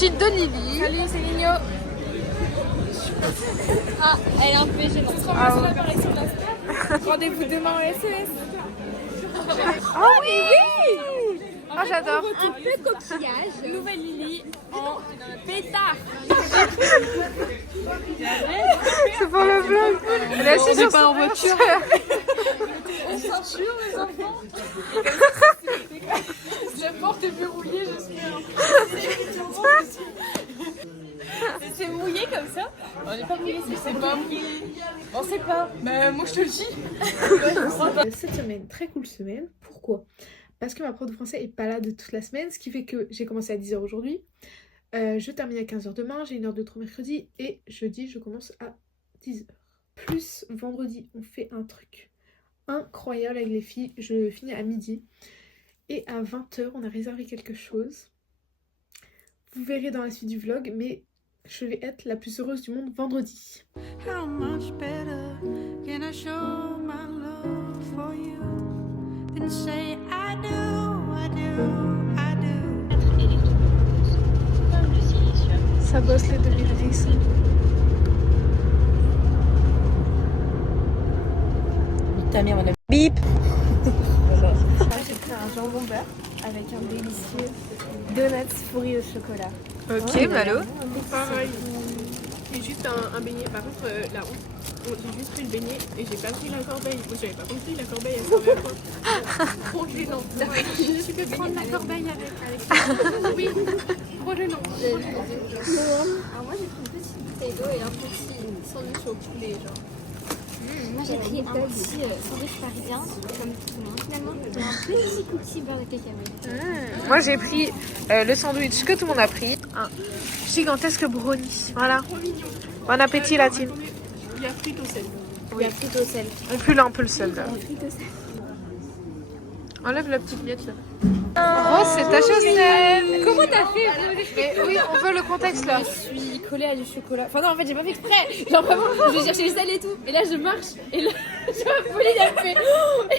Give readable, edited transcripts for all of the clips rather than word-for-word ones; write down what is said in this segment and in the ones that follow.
Ensuite de Lily. Salut, c'est Nino. Ah, elle est un peu gênante. Ah ouais. L'apparition de la semaine. Rendez-vous demain au SES. Ah oui. Ah j'adore. Un peu coquillage. Nouvelle Lily en pétard. C'est pour le vlog. Elle est assise sur pas en son voiture. On ceinture, les enfants. La porte est verrouillée, j'espère. C'est mouillé comme ça. On n'est pas mouillé, c'est pas mouillé. On sait pas. Mais moi je te le dis. Cette semaine, très cool semaine. Pourquoi? Parce que ma prof de français est pas là de toute la semaine, ce qui fait que j'ai commencé à 10h aujourd'hui. Je termine à 15h demain, j'ai une heure de trop mercredi et jeudi je commence à 10h. Plus vendredi, on fait un truc incroyable avec les filles. Je finis à midi et à 20h on a réservé quelque chose. Vous verrez dans la suite du vlog, mais je vais être la plus heureuse du monde vendredi. How much better can I show my love for you than say I do, I do, I do. Ça bosse les 2010. Ta mère, on a Bip. J'ai pris un jambon beurre avec un délicieux donuts fourri au chocolat. Ok, Malo. Pareil. J'ai juste un beignet. Par contre, la honte. J'ai juste pris le beignet et j'ai pas pris la corbeille. Moi, j'avais pas compris, la corbeille, elle servait à quoi? Trop gênant. Tu peux prendre la corbeille avec. Oui, trop gênant. Alors moi j'ai pris une petite bouteille d'eau et un petit sandwich au poulet genre. Moi j'ai pris un petit sandwich parisien comme tout le monde finalement et un petit cookie beurre de cacahuète. Moi j'ai pris le sandwich que tout le monde a pris. Un gigantesque brownie. Voilà. Bon appétit la team. Il y a frites au sel. Il y a frites au sel. On pue là un peu le seul là. Enlève la petite miette là. Rose, c'est ta chaussette. Comment t'as fait? Mais oui, on veut le contexte là. Je suis collée à du chocolat. Enfin non en fait j'ai pas fait exprès. Genre vraiment je cherchais le sel et tout. Et là je marche et là je vois Pauline elle fait et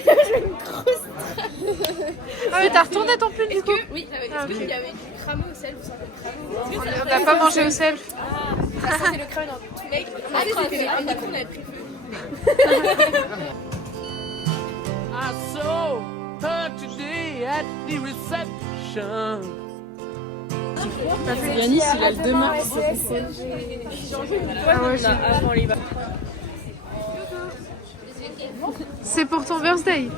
là je fais une grosse. Ah mais t'as retourné ton pull du coup? Oui, est-ce qu'il y avait du cramé au sel? Vous sentez le cramé? On n'a pas mangé au sel. Ça sentait le cramé dans tout mec. Ah, c'était un coup, on avait pris feu. I saw her today at the reception. Yanis il a le 2 mars. Ah ouais, Avant les c'est pour ton birthday.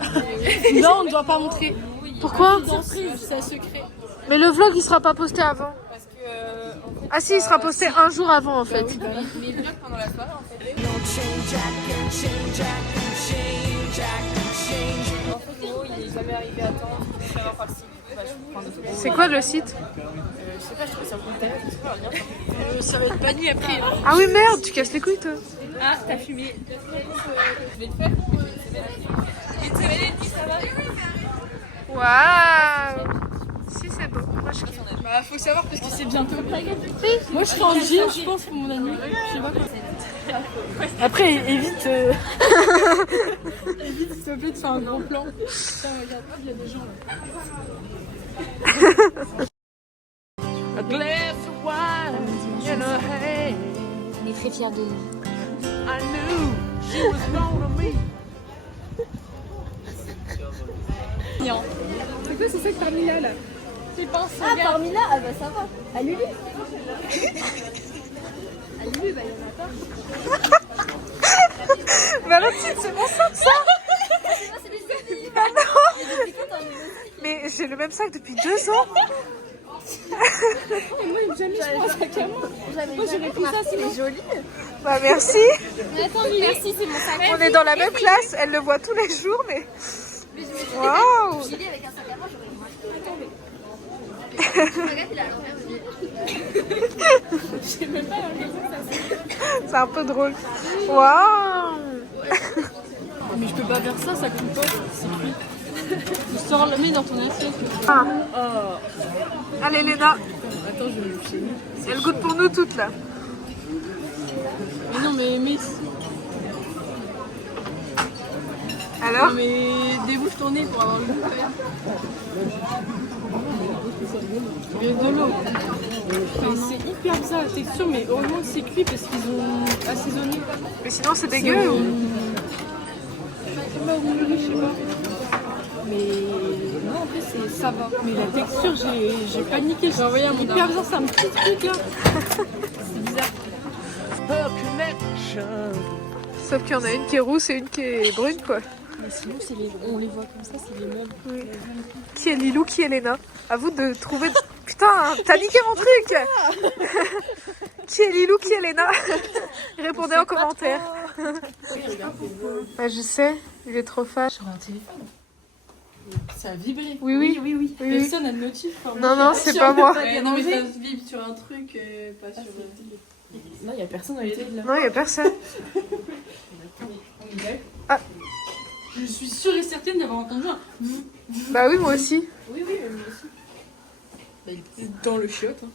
Non on ne doit pas montrer. Pourquoi? Surprise, c'est un secret. Mais le vlog il sera pas posté avant. Parce que. Ah si, il sera posté un jour avant en fait. Mais il vlog pendant la soirée en fait. En fait, Néo, il est jamais arrivé à temps. Ça va par le site. Bah, je prends des photos. C'est quoi le site? Je sais pas, je trouve ça compte je sais pas, rien. Ça va être banni après. Ah oui merde, tu casses les couilles toi. Ah t'as fumé. Je vais le faire. Une semaine et demie, ça va. Waouh. Si c'est beau, moi je kiffe. Bah faut savoir parce que c'est bientôt. Moi je serai en jean je pense pour mon ami. Je sais pas quoi. Après évite évite s'il te plaît de faire un gros plan. Putain regarde, il y a des gens là. A glass of wine in her hand. On est très fiers de nous. I knew she was gonna meet. C'est quoi ce sac parmi là? C'est pas un ah parmi là, ah bah ça va. À Lulu. À Lulu, bah il y en a pas. Valentine, c'est mon sac ça. C'est des souvenirs. Ah non. Mais j'ai le même sac depuis 2 ans. Moi, jamais je prends un sac à moi. Moi j'aurais pris ça, c'est joli. Bah merci. Mais attends, merci, c'est mon sac. On est dans la même classe, elle le voit tous les jours mais... Waouh. J'y vais avec un sac à moi, j'aurais Regarde, il est à l'envers. Je sais même pas C'est un peu drôle. Waouh. Mais je peux pas faire ça, ça coule pas, c'est cuit. Tu sors le mets dans ton assiette. Ah. Oh. Allez Léna, Attends, je vais le filer. elle goûte pour nous toutes là. Mais non, mais Alors? non, mais débouche ton nez pour avoir le goût quand même. Mais de l'eau. Enfin, c'est hyper bizarre la texture, mais heureusement que c'est cuit parce qu'ils ont assaisonné. Mais sinon, c'est dégueu ou... Bah oui, je sais pas. Mais non, en fait, ça va. Mais la texture, j'ai paniqué. J'ai envoyé un hyper bizarre, c'est un petit truc là. C'est bizarre. Sauf qu'il y en a une qui est rousse et une qui est brune, quoi. Mais sinon, on les voit comme ça, c'est les meubles. Oui. Qui est Lilou, qui est Léna? À vous de trouver... Putain, t'as niqué mon truc. Qui est Lilou, qui est Léna? Répondez en commentaire. Bah, je sais, il est trop fâche. Sur un téléphone. Ça a vibré. Oui. Personne n'a de notif. Enfin, Non, c'est pas moi. Ouais, non, mais ça vibre sur un truc, pas sur non, il n'y a personne dans les télés là. Non, il y a personne. Ah. Je suis sûre et certaine d'avoir entendu un. Bah oui, moi aussi. Oui, moi aussi. Bah, il est dans le chiotte. Hein.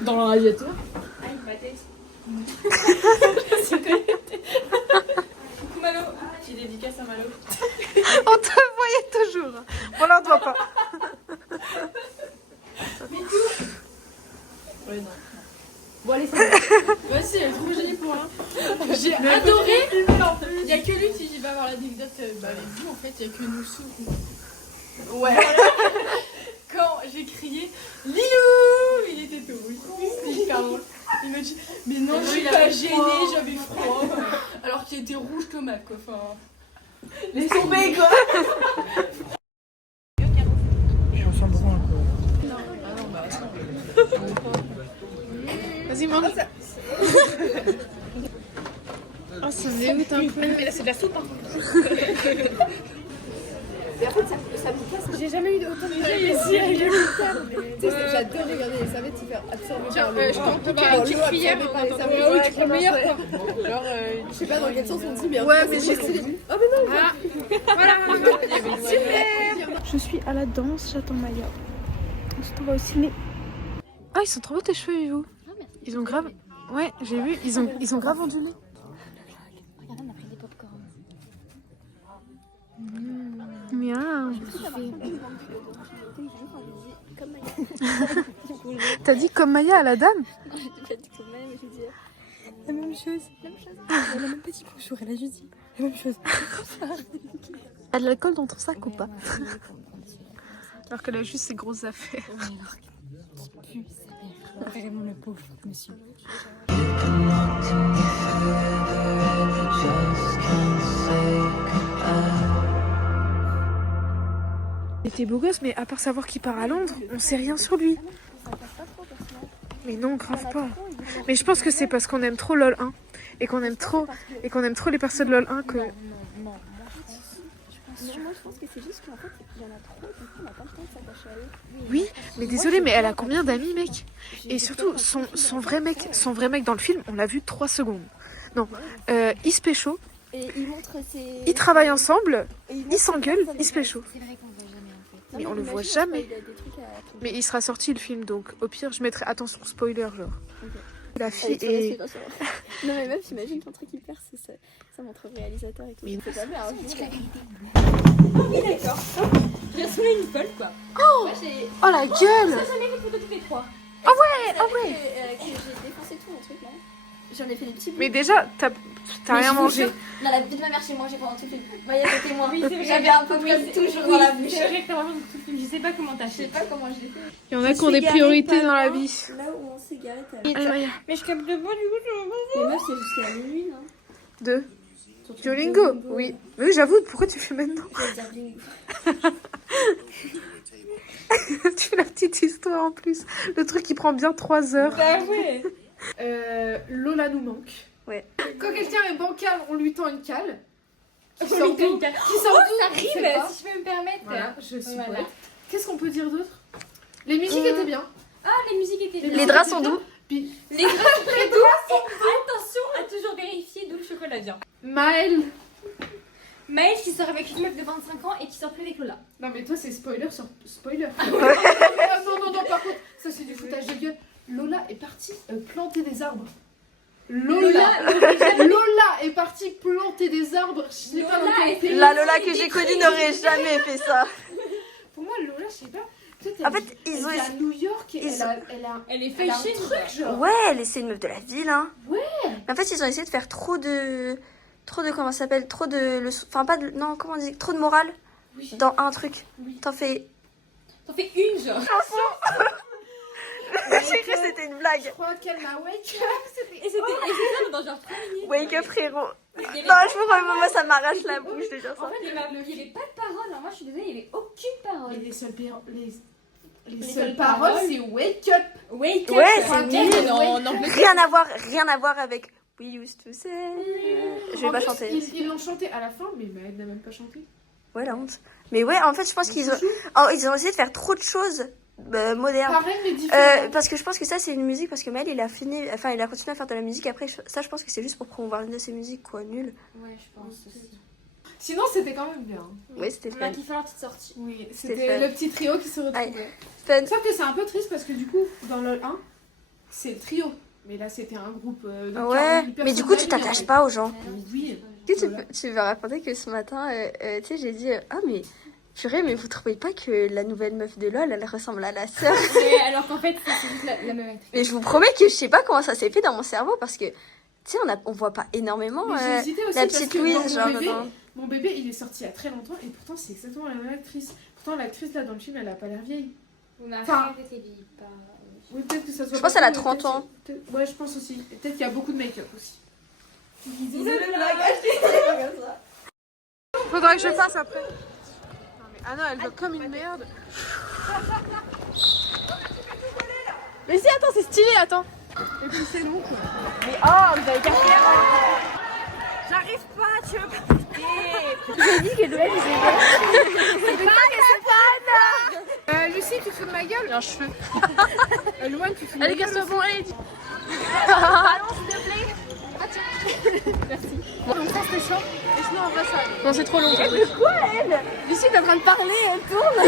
Dans le radiateur. Ah, il battait. Coucou Malo. J'ai dédicace à Malo. On te voyait toujours. Bon, là, on te voit pas. Ouais, non. Bon, allez, ça va. Vas-y, elle est trop jolie pour rien. J'ai adoré. Il n'y a que lui qui va avoir l'anecdote. Bah, avec vous, en fait, il n'y a que nous sous. Ouais. Quand j'ai crié Lilou, il était tout rouge. C'était hyper drôle. Il m'a dit, mais non, je suis pas gênée, j'avais froid. Alors qu'il était rouge tomate, quoi. Enfin. Laisse tomber, quoi. Vas-y, mange. Oh, ça me dégoûte un peu. Mais là, c'est de la soupe, hein. Mais en fait, ça me casse. J'ai jamais eu autant de J'adore regarder les serviettes se faire absorber Tiens, par l'eau. je t'en prie, Par une l'eau cuillère. absorbée par les serviettes. Ah oui, Ouais, tu prends le meilleur, quoi. Genre, Je sais pas dans quel sens on dit, mais en Ouais, tout cas, mais c'est j'ai stylé. Oh, mais non, voilà. Je suis à la danse, j'attends Maya. Ensuite, on va au ciné. Ah, ils sont trop beaux tes cheveux, Yvou. Ils ont grave... Ouais, j'ai vu, ils ont grave ondulé. Regarde, on a pris des popcorn. Miaou. T'as dit comme Maya à la dame? J'ai pas dit comme Maya, mais j'ai dit La même chose. Elle a même pas dit bonjour, elle a juste dit la même chose. Elle a de l'alcool dans ton sac ou pas? Alors qu'elle a juste ses grosses affaires. Vraiment le pauvre monsieur. Il était beau gosse, mais à part savoir qu'il part à Londres, on sait rien sur lui. Mais non, grave pas. Mais je pense que c'est parce qu'on aime trop LOL 1 et qu'on aime trop les persos de LOL 1 que... moi je pense que c'est juste qu'en fait il y en a trop, du coup on n'a pas le temps de s'attacher à eux. Oui, mais désolé, mais elle a combien d'amis, mec? Et surtout, son vrai mec dans le film, on l'a vu 3 secondes. Non, il se pécho, Et il montre ses... ils travaillent ensemble, et il ils s'engueulent, ils se pécho. C'est vrai qu'on le voit jamais en fait. Mais on le voit imagine, jamais. il a des trucs à... Mais il sera sorti le film, donc au pire, je mettrai attention spoiler, genre. Ok. La fille Avec son est... respiration. Non mais meuf, j'imagine ton truc hyper, ça montre le réalisateur et tout. Mais C'est pas bien, hein, je dis Il a soulevé une folle quoi. Oh la gueule! Jamais les photos tous les trois. Ah ouais! J'ai défoncé tout mon truc là. J'en ai fait des petits bouts. Mais déjà, t'as rien mangé. Dans la vie de ma mère chez moi, j'ai pendant tout le film. Maya, c'était moi. Oui, c'est vrai. J'avais un peu comme toujours dans la bouche. C'est vrai que t'as vraiment tout le film. Je sais pas comment t'as Je sais fait. pas comment je l'ai fait. Il y en a qui ont des priorités dans la vie. Là où on s'est garé, t'as... Allez, Maya. Mais je capte pas du coup. Mais meuf, c'est jusqu'à minuit, non? Deux. Duolingo, oui. Mais oui, j'avoue, pourquoi tu fais maintenant? Tu fais la petite histoire en plus. Le truc qui prend bien 3 heures. Bah ouais. Lola nous manque. Ouais. Quand quelqu'un est bancal, on lui tend une cale. Qui On sort lui tend d'où? une cale. Qui sort d'où? Ça Je sais rime, pas. si je peux me permettre. Voilà, je suis Voilà. poète. Qu'est-ce qu'on peut dire d'autre? Les musiques étaient bien. Ah, les musiques étaient bien. Les draps sont doux. Puis Les draps sont très doux. Attention à toujours vérifier d'où le chocolat vient. Maël. Maëlle qui sort avec une meuf de 25 ans et qui sort plus avec Lola. Non mais toi c'est spoiler sur spoiler. Non, par contre, ça c'est du foutage de gueule. Lola est partie planter des arbres. Lola est partie planter des arbres. Je sais pas dans quel pays. La Lola que j'ai connue n'aurait jamais fait ça. Pour moi, Lola je sais pas. Peut-être En fait, ils ont. elle vit à New York et ils- Elle est elle a un fashion. truc, genre. Ouais, c'est une meuf de la ville, hein. Ouais. Mais en fait, ils ont essayé de faire trop de comment ça s'appelle, trop de leçons, enfin pas de, non, comment on dit, trop de morale Oui. dans un truc. Oui. T'en fais. T'en fais une, genre. J'ai cru que c'était une Je blague. crois qu'elle m'a wake Et c'était ça dans genre 3 minutes. Wake up, frérot. Il y avait- Non, je vous promets, moi, ça m'arrache la bouche de dire En ça. fait, il y avait pas de parole. Moi, je suis désolée, il y avait aucune parole. Et les seules, les seules seules paroles, paroles, c'est wake up. Wake up. Ouais, c'est c'est nul. nul. En anglais. Rien à voir avec We used to say. Je vais En pas plus, chanter. Ils l'ont chanté à la fin, mais Maëlle n'a même pas chanté. Ouais, la honte. Mais ouais, en fait, je pense qu'ils ont, ils ont essayé de faire trop de choses modernes. Pareil, mais différent. Parce que je pense que ça c'est une musique parce que Maël il a fini, enfin il a continué à faire de la musique après ça je pense que c'est juste pour promouvoir une de ses musiques quoi, nul. Ouais, je pense aussi. Sinon, c'était quand même bien. Oui c'était On a fun. kiffé leur petite sortie. Oui, C'était c'était fun. le petit trio qui se retrouvait. Fun. Sauf que c'est un peu triste parce que du coup, dans LOL 1, c'est le trio. Mais là, c'était un groupe de 40 Ouais, 000 mais du coup tu personnes, t'attaches en fait. pas aux gens. Oui. Tu Voilà. vas raconter que ce matin, tu sais j'ai dit ah mais purée mais vous trouvez pas que la nouvelle meuf de LOL elle ressemble à la sœur? Ouais, alors qu'en fait, c'est juste la même actrice. Mais je vous promets que je sais pas comment ça s'est fait dans mon cerveau parce que tu sais on voit pas énormément Mais j'ai hésité aussi la parce petite que Louise dans genre. mon bébé, il est sorti il y a très longtemps et pourtant, c'est exactement la même actrice. Pourtant, l'actrice là dans le film, elle a pas l'air vieille. On a Enfin, fait qu'elle vieillit pas. Oui, peut-être que ça soit. Je pense pas qu'elle a ça, 30 peut-être- ans. Ouais, je pense aussi. Et peut-être qu'il y a beaucoup de make-up aussi. Faudrait que je fasse après. Non, mais Anna, elle veut comme une merde. Mais si, attends, c'est stylé, attends. Et puis c'est long, quoi. Mais oh, vous avez qu'à faire. J'arrive pas, tu veux pas quitter. J'ai dit que Noël, Lucie, tu te fous de ma gueule? J'ai un cheveu. Loane, tu te fous de ma Allez, gueule? casse-toi, bon, allez. Donc ça, c'était chaud. Et sinon, on va ça. Non, c'est trop long. Lucie est en train de parler, elle tourne.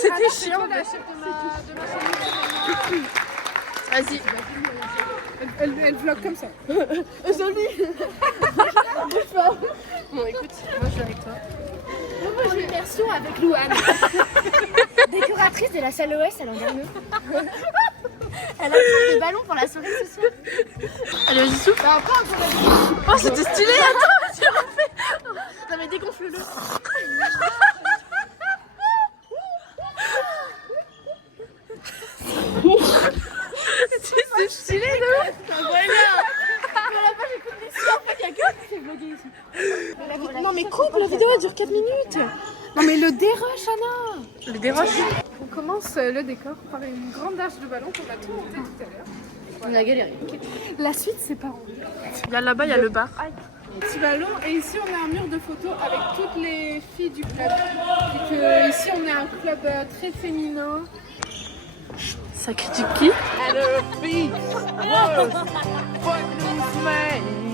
C'était chiant. Vas-y. Elle vlog comme ça. Bon, écoute, moi je suis avec toi. Moi, j'ai une immersion avec Louane. Décoratrice de la salle OS à Landerneau. Elle a pris des ballons pour la soirée ce soir. Allez, vas-y, souffle. Oh, c'était stylé. Attends, vas-y, refais. Non, mais dégonfle-le. C'est stylé, non? Non, mais coupe, la vidéo elle dure 4 minutes. Non, mais le dérush, Anna! Le déroche. On commence le décor par une grande arche de ballon qu'on a tout monté tout à l'heure. On a galéré. La suite, c'est pas en Il y a là-bas, il y a le bar. petit ballon. Et ici, on a un mur de photos avec toutes les filles du club. Et que ici, on est un club très féminin. Ça critique qui? At her feet was footloose man.